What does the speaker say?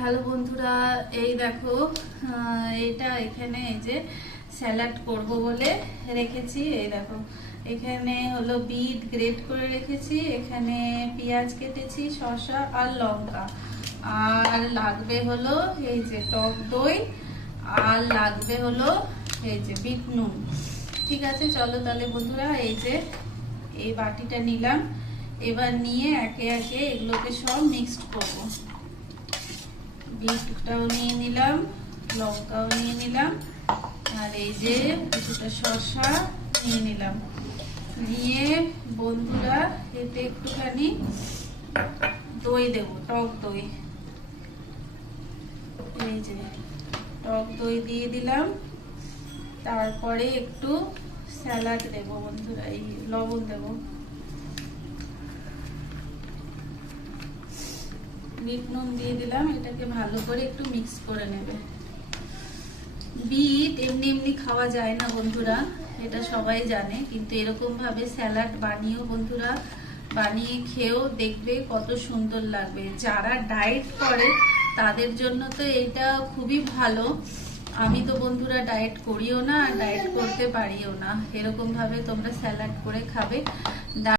Hello বন্ধুরা, এই দেখো এটা এখানে এই যে স্যালাড করব বলে রেখেছি। এই দেখো এখানে হলো বিট গ্রেট করে রেখেছি, এখানে পেঁয়াজ কেটেছি, শসা আর লঙ্কা, আর লাগবে হলো এই যে টক দই, আর লাগবে হলো এই যে বিট নুন। ঠিক আছে, চলো তাহলে বন্ধুরা এই যে এই বাটিটা নিলাম, এবার নিয়ে একে একে এগুলোকে সব মিক্সড করবো। বিটটাও নিয়ে নিলাম, লঙ্কাও নিয়ে নিলাম, আর এই যে কিছুটা শসা নিয়ে নিলাম। নিয়ে বন্ধুরা এতে একটুখানি দই দেবো, টক দই। এই যে টক দই দিয়ে দিলাম, তারপরে একটু স্যালাড দেবো বন্ধুরা, এই লবণ দেবো, বিট নুন দিয়ে দিলাম। এটাকে ভালো করে একটু মিক্স করে নেবে। বিট এমনি এমনি খাওয়া যায় না বন্ধুরা, এটা সবাই জানে, কিন্তু এরকম ভাবে স্যালাড বানিয়েও বন্ধুরা বানিয়ে খেয়েও দেখবে কত সুন্দর লাগবে। যারা ডায়েট করে তাদের জন্য তো এটা খুবই ভালো। আমি তো বন্ধুরা ডায়েট করিও না, আর ডায়েট করতে পারিও না, এরকম ভাবে তোমরা স্যালাড করে খাবে।